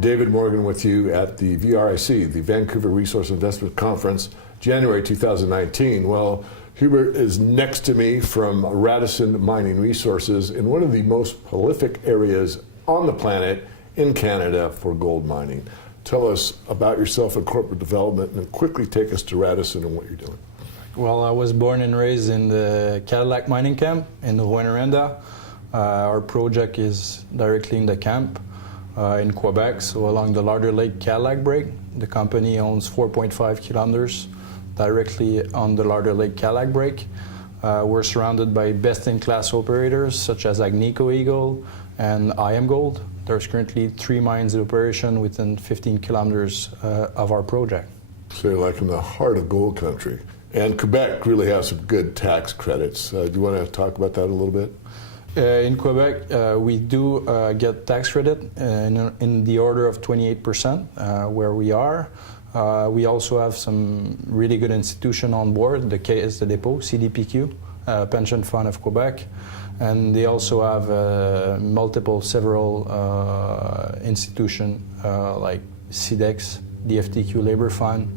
David Morgan with you at the VRIC, the Vancouver Resource Investment Conference, January 2019. Well, Hubert is next to me from Radisson Mining Resources in one of the most prolific areas on the planet in Canada for gold mining. Tell us about yourself and corporate development, and quickly take us to Radisson and what you're doing. Well, I was born and raised in the Cadillac mining camp in Rouyn-Noranda. Our project is directly in the camp in Quebec, so along the Larder Lake Cadillac break. The company owns 4.5 kilometers directly on the Larder Lake Cadillac break. We're surrounded by best-in-class operators such as Agnico Eagle and IAMGOLD. There's currently 3 mines in operation within 15 kilometers of our project. So you're like in the heart of gold country. And Quebec really has some good tax credits. Do you want to talk about that a little bit? In Quebec, we do get tax credit in the order of 28% where we are. We also have some really good institutions on board, the Caisse de dépôt, CDPQ, Pension Fund of Quebec. And they also have several institutions like CIDEX, the FTQ Labor Fund,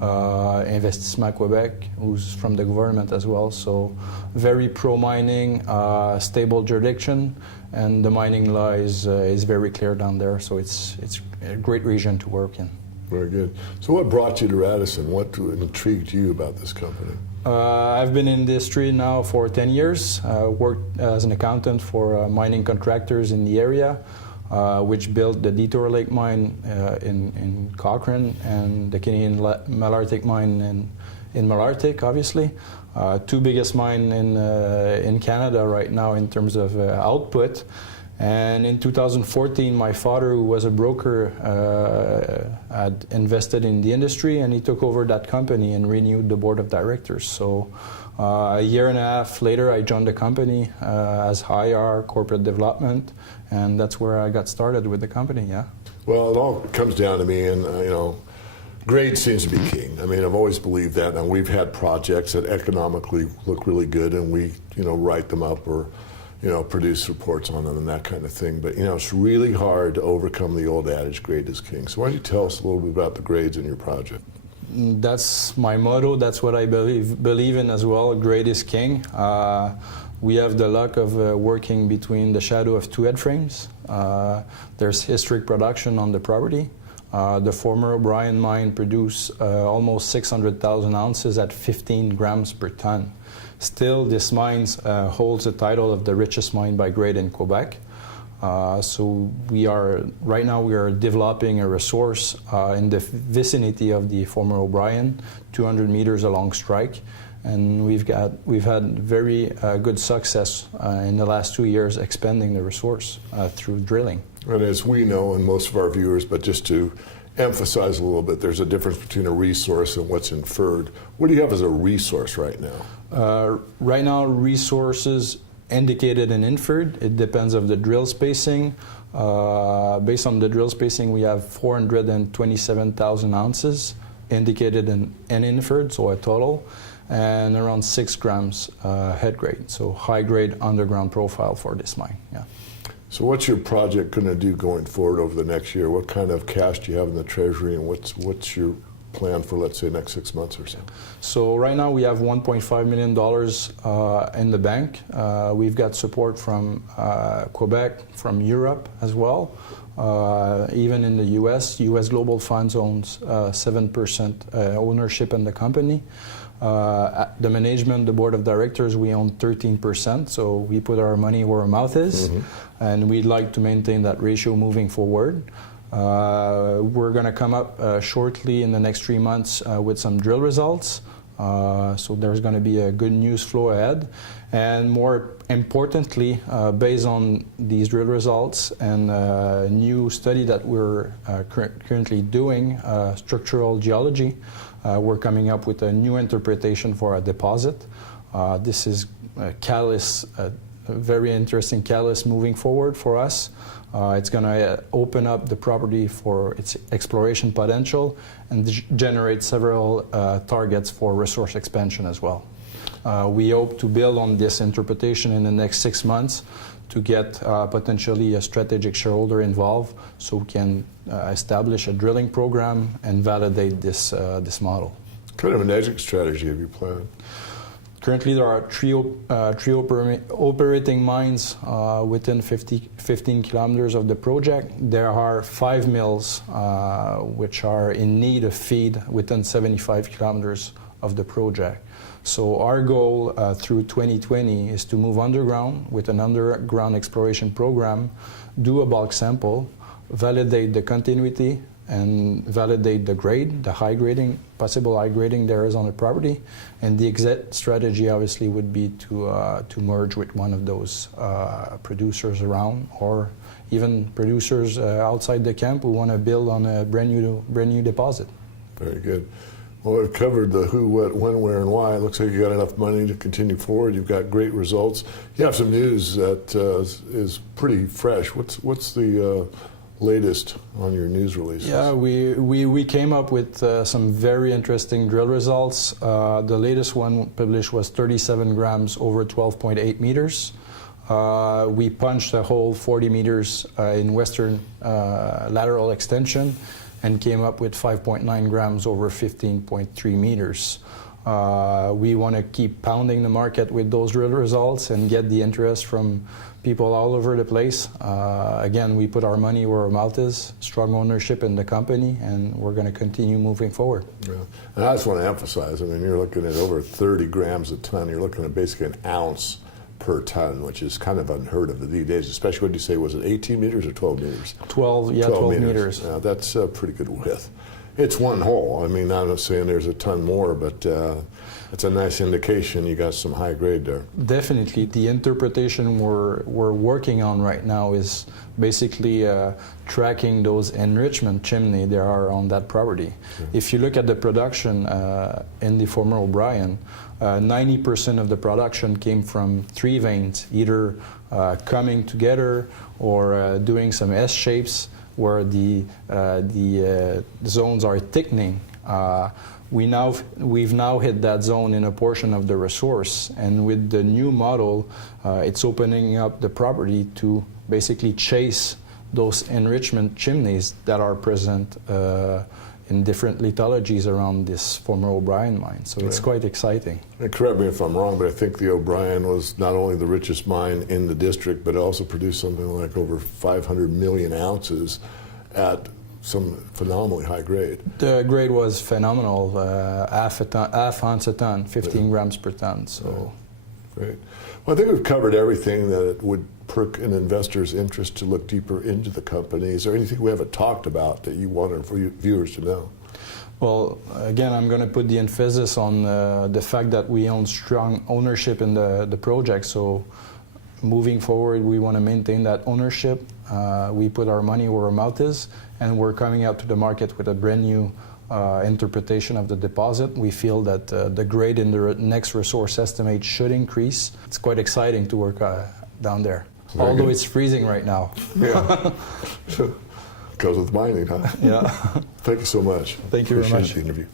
Investissement Quebec, who's from the government as well. So very pro-mining, stable jurisdiction, and the mining law is very clear down there. So it's a great region to work in. Very good. So what brought you to Radisson? What intrigued you about this company? I've been in the industry now for 10 years. Worked as an accountant for mining contractors in the area, which built the Detour Lake mine in Cochrane and the Canadian Malartic mine in Malartic, obviously. 2 biggest mines in Canada right now in terms of output. And in 2014, my father, who was a broker, had invested in the industry, and he took over that company and renewed the board of directors. So a year and a half later, I joined the company as IR, corporate development, and that's where I got started with the company, yeah. Well, it all comes down to me, and grade seems to be king. I mean, I've always believed that, and we've had projects that economically look really good, and we, write them up or produce reports on them and that kind of thing. But, it's really hard to overcome the old adage, grade is king. So why don't you tell us a little bit about the grades in your project? That's my motto. That's what I believe in as well. Grade is king. We have the luck of working between the shadow of 2 head frames. There's historic production on the property. The former O'Brien mine produced almost 600,000 ounces at 15 grams per ton. Still, this mine holds the title of the richest mine by grade in Quebec. So right now we are developing a resource in the vicinity of the former O'Brien, 200 meters along strike. And we've had very good success in the last 2 years expanding the resource through drilling. And as we know, and most of our viewers, but just to emphasize a little bit, there's a difference between a resource and what's inferred. What do you have as a resource right now? Right now, resources indicated and inferred. It depends on the drill spacing. Based on the drill spacing, we have 427,000 ounces indicated and inferred, so a total, and around 6 grams head grade. So high grade underground profile for this mine. Yeah. So what's your project going to do going forward over the next year? What kind of cash do you have in the treasury, and what's your plan for, let's say, next 6 months or so? So right now we have $1.5 million in the bank. We've got support from Quebec, from Europe as well. Even in the US Global Funds owns 7% ownership in the company. The management, the board of directors, we own 13%, so we put our money where our mouth is, and we'd like to maintain that ratio moving forward. We're going to come up shortly in the next 3 months with some drill results, so there's going to be a good news flow ahead. And more importantly, based on these drill results and a new study that we're currently doing, structural geology, we're coming up with a new interpretation for a deposit. This is a catalyst, a very interesting catalyst moving forward for us. It's going to open up the property for its exploration potential and generate several targets for resource expansion as well. We hope to build on this interpretation in the next 6 months to get potentially a strategic shareholder involved so we can establish a drilling program and validate this model. What kind of an exit strategy have you planned? Currently, there are three operating mines within 15 kilometers of the project. There are 5 mills which are in need of feed within 75 kilometers of the project. So our goal through 2020 is to move underground with an underground exploration program, do a bulk sample, validate the continuity, and validate the grade, the high grading, possible high grading there is on the property. And the exit strategy obviously would be to merge with one of those producers around, or even producers outside the camp who want to build on a brand new deposit. Very good. Well, we've covered the who, what, when, where, and why. It looks like you got enough money to continue forward. You've got great results. You have some news that is pretty fresh. What's the latest on your news releases? Yeah, we came up with some very interesting drill results. The latest one published was 37 grams over 12.8 meters. We punched a hole 40 meters in western lateral extension and came up with 5.9 grams over 15.3 meters. We want to keep pounding the market with those drill results and get the interest from people all over the place. Again, we put our money where our mouth is, strong ownership in the company, and we're going to continue moving forward. Yeah. And I just want to emphasize, I mean, you're looking at over 30 grams a ton. You're looking at basically an ounce per ton, which is kind of unheard of these days, especially what do you say, was it 18 meters or 12 meters? 12 meters. Yeah, that's a pretty good width. It's one hole. I mean, I'm not saying there's a ton more, but it's a nice indication you got some high grade there. Definitely. The interpretation we're working on right now is basically tracking those enrichment chimney there are on that property. Yeah. If you look at the production in the former O'Brien, 90% of the production came from 3 veins, either coming together or doing some S-shapes where the zones are thickening. We've now hit that zone in a portion of the resource, and with the new model, it's opening up the property to basically chase those enrichment chimneys that are present in different lithologies around this former O'Brien mine. So it's quite exciting. And correct me if I'm wrong, but I think the O'Brien was not only the richest mine in the district, but it also produced something like over 500 million ounces at some phenomenally high grade. The grade was phenomenal, half ounce a ton, 15 grams per ton. So, great. Well, I think we've covered everything that would perk an investor's interest to look deeper into the company. Is there anything we haven't talked about that you want our viewers to know? Well, again, I'm going to put the emphasis on the fact that we own strong ownership in the project. So moving forward, we want to maintain that ownership. We put our money where our mouth is, and we're coming out to the market with a brand new interpretation of the deposit. We feel that the grade in the next resource estimate should increase. It's quite exciting to work down there. Very although good. It's freezing right now. Yeah. Goes with mining, huh? Yeah. Thank you so much. Thank you very much. Appreciate the interview.